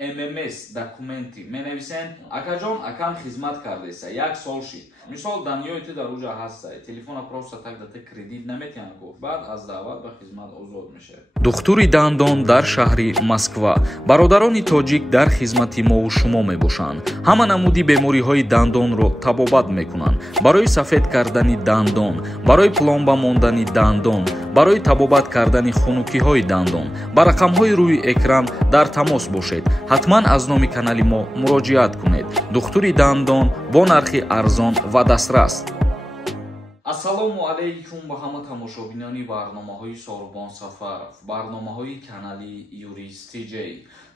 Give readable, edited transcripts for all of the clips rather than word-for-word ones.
MMS документи менависен акаҷон акам хизмат кардеса як сол шид мисол даниёи ту дар уҷа ҳастай телефона просто так дата кредит наметиҳан гуфт баъд аз даъват ба хизмат озод мешавад. Духтури дандон дар шаҳри Москва бародарони тоҷик дар хизмати мову шумо мебошанд. Ҳама намуди бемориҳои дандонро табобат мекунанд. Барои сафед кардани дандон, барои пломба мондани дандон, барои табобат кардани хунукиҳои дандон ба рақамҳои рӯи экран дар тамос бошед. ҳатман аз номи канали мо муроҷиат кунед. Духтури дандон бо нархи арзон ва дастрас. Ассалому алайкум ба ҳама тамошобинони барномаҳои Сорбон Сафаров, барномаҳои канали Юрист TJ.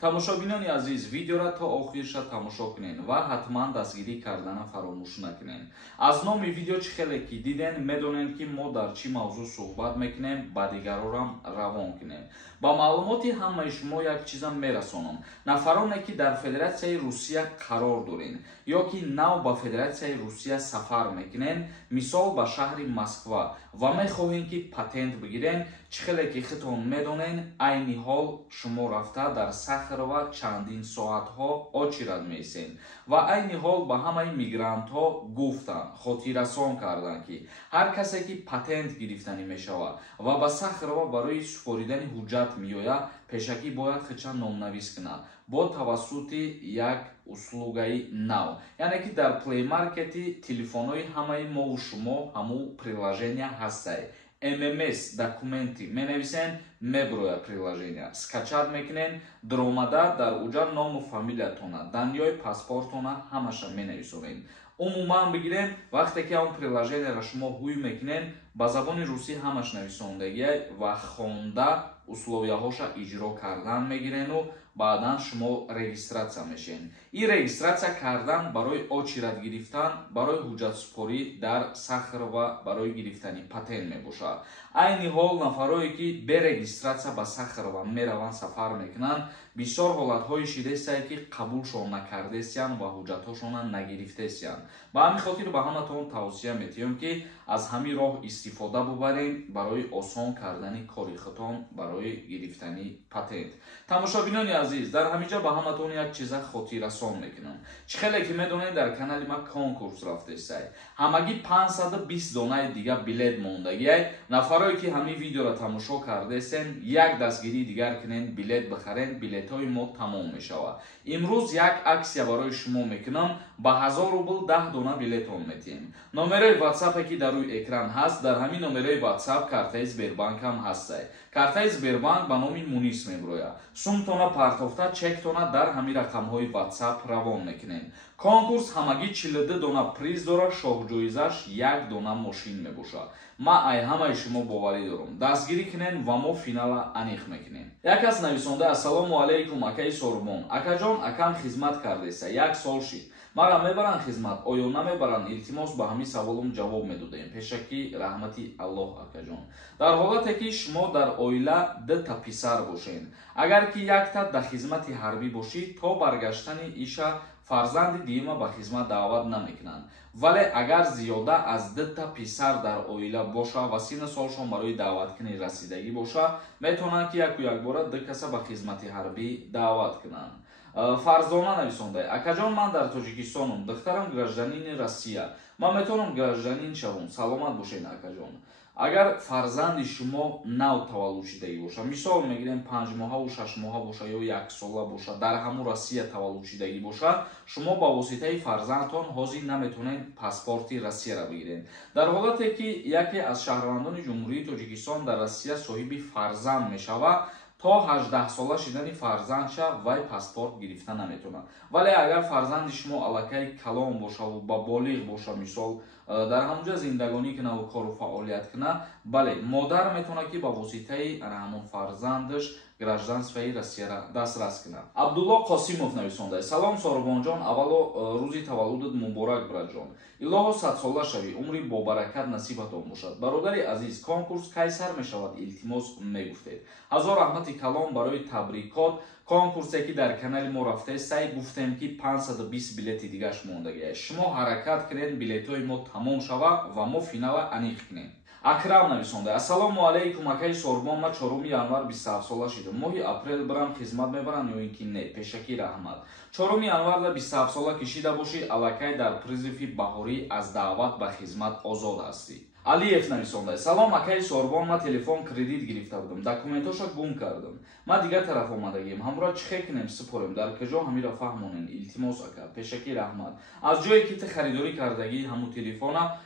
Тамошобинони азиз, видеоро то охирша тамошо кунед ва ҳатман дастгирӣ кардана фаромӯш накунед. Аз номи видео чӣ хеле ки диден медонед ки мо дар чӣ мавзӯъ суҳбат мекунем ба дигарорам равон кунем. Ба маълумоти ҳамаи шумо як чизам мерасонам. Нафароне ки дар Федератсияи Русия қарор дорен ё ки нав ба Федератсияи Русия сафар мекунен, мисол ба шаҳри Москва ва мехоҳем ки патент бигирен, чӣ хеле ки худтон медонен, айни ҳол шумо рафта дар сахрова чандин соатҳо очирад месен ва айни ҳол ба ҳамаи мигрантҳо гуфтанд, хотиррасон карданд ки ҳар касе ки патент гирифтанӣ мешавад ва ба сахрова барои супоридани ҳуҷҷат меояд, пешакӣ бояд худша номнавис кунад бо тавассути як услугаи нав, яъне ки дар плеймаркети телефонҳои ҳамаи мову шумо ҳамун приложения ҳастай. MMS документи менависен, меброя приложения скачат мекунен, дромада дар уҷа ному фамилиятона, даниёи паспортона ҳамаша менависонен. Умуман бигирем, вақте ки он приложениеро шумо ҳуй мекунен, ба забони русӣ ҳамаш нависондагия ва хонда условияҳоша иҷро кардан мегирену баъдан шумо регистратсия мешен. Ин регистратсия кардан барои очират гирифтан, барои ҳуҷҷатсупорӣ дар сахр ва барои гирифтани патент мебошад. Айни ҳол нафарое ки бе регистратсия ба сахр ва мераванд сафар мекунанд, бисёр ҳолатҳои шидестае ки қабулшон накардесиян ва ҳуҷҷатҳошона нагирифтесиян. Ба ҳамин хотир ба ҳаматон тавсия метиҳем ки аз ҳамин роҳ истифода бубарем барои осон кардани кори худтон барои гирифтани патент. Тамошобинони азиз, дар ҳаминҷа ба ҳаматон як чиза хотиррасон мекунам. Чӣ хеле ки медонед, дар канали ма конкурс рафтесай. Ҳамагӣ 520 донаи дига билет мондагиай. Нафарое ки ҳамин видеоро тамошо кардесен, як дастгирии дигар кунен, билет бихарен, билетҳои мо тамом мешавад. Имрӯз як аксия барои шумо мекунам, ба 1000 рубл 10 дона билетон метиҳем. Номерои WhatsApp ки дар рӯи экран ҳаст, дар ҳамин номерои WhatsApp картаи Сбербанк ҳам ҳастай. Картаи Сбербанк ба номи Мунис меброяд. Сумтона партофта чектона дар ҳамин рақамҳои WhatsApp равон мекунем. Конкурс ҳамагӣ 42 дона приз дорад, шоҳҷоизаш 1 дона мошин мебошад. Ма ай ҳамаи шумо боварӣ дорам. Дастгирӣ кунен ва мо финала аниқ мекунем. Як кас нависонда: ассалому алайкум акаи Сорбон. Акаҷон, акам хизмат кардеса, як сол шид. Мара мебаранд хизмат, оё намебаранд? Илтимос ба ҳамин саволам ҷавоб медодем. Пешакӣ раҳмати Аллоҳ акаҷон. Дар ҳолате ки шумо дар оила дута писар бошед, агар ки якта да хизмати ҳарбӣ бошид, то баргаштани иша фарзанди диюма ба хизмат даъват намекунанд. Вале агар зиёда аз дута писар дар оила боша ва синни солшон барои даъваткунӣ расидагӣ боша, метавонанд ки яку якбора ду каса ба хизмати ҳарбӣ даъват кунанд. Фарзона нависондай: акаҷон, ман дар Тоҷикистонам, духтарам гражданини Россия, ман метавонам гражданин шавам? Саломат бошед акаҷон. Агар фарзанди шумо нав таваллуд шидагӣ боша, мисол мегирем 5 моҳаву 6 моҳа боша ё 1 сола боша, дар ҳамун Россия таваллуд шидагӣ боша, шумо ба воситаи фарзандтон ҳозир наметавонед паспорти Россияро бигиред. Дар ҳолате ки яке аз шаҳрвандони Ҷумҳурии Тоҷикистон дар Россия соҳиби фарзанд мешавад, то 18 сола шидани фарзандша вай паспорт гирифта наметавонад. Вале агар фарзанди шумо аллакай калон боша ва ба болиғ боша, мисол дар ҳамунҷа зиндагонӣ куна ва кору фаъолият куна, бале модар метавонад ки ба воситаи ҳамон фарзандаш гражданствои Россияра дастрас кунад. Абдулло Қосимов нависонда: салом Сорбонҷон, аввало рӯзи таваллудат муборак братҷон. Илоҳо садсола шавӣ, умри бобаракат насибатон бошад. Бародари азиз, конкурс кай сар мешавад? Илтимос мегуфтед. ҳазор раҳмати калон барои табрикот. Конкурсе ки дар канали мо рафтестай, гуфтем ки 520 билети дигаш мондагиаст. Шумо ҳаракат кунед, билетҳои мо тамом шавад ва мо финала аниқ кунем. Акрам нависонда. Ассалому алейкум, акаи Сорбон, ма 4 январ 27 сола шидам. Моҳи апрел бирам хизмат мебарам ё ин ки не? Пешакӣ раҳмат. 4 январда 27 сола кишида бошӣ, аллакай дар призифи баҳорӣ аз даъват ба хизмат озод ҳастӣ. Алиев нависонда. Салом акаи Сорбон, ма телефон кредит гирифта будам. Документоша гум кардам. Ма дигар тараф омадагим. Ҳамроҳ чӣ кунем сипорем? Дар куҷо ҳамира фаҳмонем. Илтимос ака. Пешакӣ раҳмат. Аз ҷое ки ту харидорӣ кардагӣ ҳамун телефона,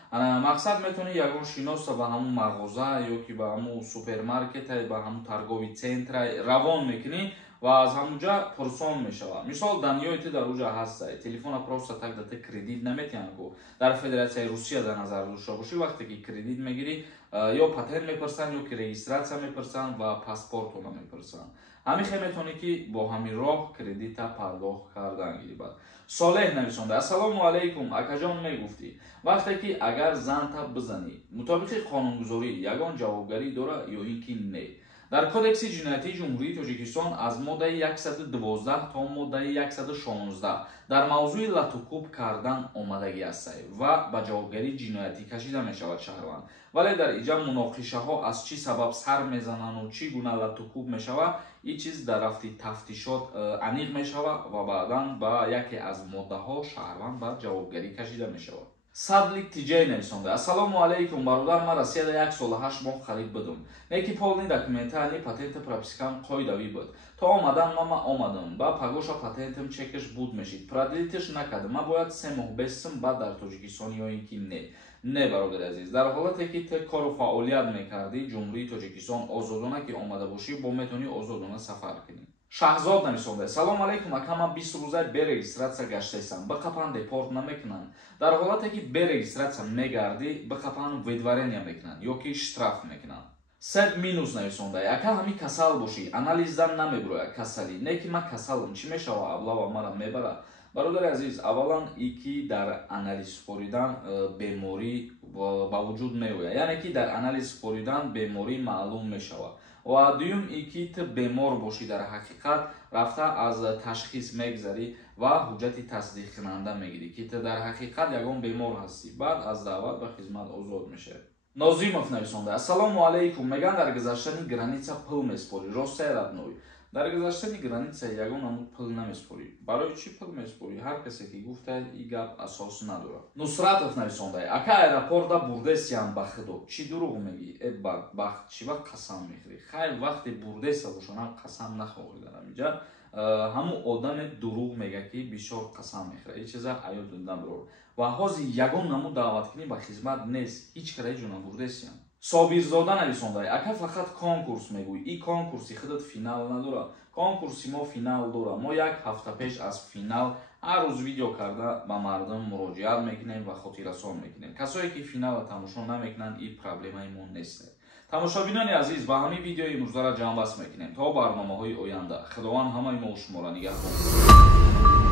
мақсад метавонӣ ягон шиноса ба ҳамун мағоза ё ки ба ҳамун супермаркета, ба ҳамун торгови центра равон мекунӣ ва аз ҳамунҷа пурсон мешавад. Мисол данёи ту дар уҷа ҳастай. Телефона просто так да ту кредит наметиҳанд ку дар Федератсияи Русия дар назар дошта бошӣ, вақте ки кредит мегирӣ, ё патент мепурсанд, ё ки регистратсия мепурсанд ва паспортона мепурсанд. Ҳамихе метавонӣ ки бо ҳамин роҳ кредита пардохт кардан гирибад. Солеҳ нависонда. Ассалому алейкум, акаҷон мегуфтӣ вақте ки агар занта бизанӣ, мутобиқи қонунгузорӣ ягон ҷавобгарӣ дорад ё ин ки не? Дар кодекси ҷиноятии ҷумҳурии Тоҷикистон аз моддаи 112 то моддаи 116 дар мавзӯи латукуб кардан омадагӣ астай ва ба ҷавобгарии ҷиноятӣ кашида мешавад шаҳрванд. Вале дар инҷа муноқишаҳо аз чӣ сабаб сар мезананд чӣ гуна латукуб мешавад, ин чиз дар рафти тафтишот аниқ мешавад ва баъдан ба яке аз моддаҳо шаҳрванд ба ҷавобгарӣ кашида мешавад. Садлик тиҷей нависонда. Ассалому алейкум, бародар, ма Россияда 1 сола 8 моҳ харид будам. Неки полни документа ани патента пропискам қоидави буд. То омадан ма омадам, ба пагоша патентам чекаш буд мешид. Продлитиш накардам. Ма бояд 3 моҳ бестам ба дар Тоҷикистон ё ин ки не? Не, бародари азиз. Дар ҳолате ки ту кору фаъолият мекардӣ, ҷумҳурии Тоҷикистон озодона ки омада бошӣ, бо метавонӣ озодона сафар кунӣ. Шаҳзод нависонда. Салом алейкум, акама 20 рӯза берегистратсия гаштаистам. Биқапан депорт намекунанд. Дар ҳолате ки берегистратсия мегардӣ, биқапан видварения мекунанд ё ки штраф мекунанд. Сед минус нависонда. Ака ҳами касал бошӣ, анализдан намебирояд касалӣ. Не ки ма касалам, чӣ мешава? Аблава мара мебара. Бародари азиз, аввалан ин ки дар анализ споридан беморӣ ба вуҷуд меояд. Яъне ки дар анализ споридан беморӣ маълум мешавад. Ва дуюм ин ки ту бемор бошӣ дар ҳақиқат рафта аз ташхис мегзарӣ ва ҳуҷҷати тасдиқкунанда мегирӣ ки ту дар ҳақиқат ягон бемор ҳастӣ. Баъд аз даъват ба хизмат озод мешавӣ. Нозимов нависонда. Ассалому алейкум, меган дар гузаштани граница пул меспорӣ. Росте радной. Дар гузаштани граница ягон амуд пул намеспорӣ. Барои чӣ пул меспорӣ? Ҳар касе ки гуфта ин гап асос надорад. Нусратов нависонда. Ака аэропорта бурдесиам ба худо. Чӣ дурӯғ мегӣ? Бадбахт, чӣ вақт қасам мехӯрӣ? Хайр вақте бурдеса бошонам қасам нахоҳӣ дар ҳаминҷа. ҳамун одаме дурӯғ мега ки бисёр қасам мехӯрад. Ин чиза аёд набирор. Ва ҳозир ягон намуд даъваткунӣ ба хизмат нест. Ҳеҷ кара ҷуна бурдесиам. Собирзода нависонда. Ака фақат конкурс мегӯй. Ин конкурси худат финал надорад. Конкурси мо финал дорад. Мо як ҳафта пеш аз финал ҳар рӯз видео карда ба мардум муроҷиат мекунем ва хотиррасон мекунем. Касое ки финала тамошо намекунанд, ин проблемаи мо нест. тамошобинони азиз, ба ҳамин видеои имрӯзара ҷамъбаст мекунем. То барномаҳои оянда. Худованд ҳамаи мо шуморо нигаҳбон.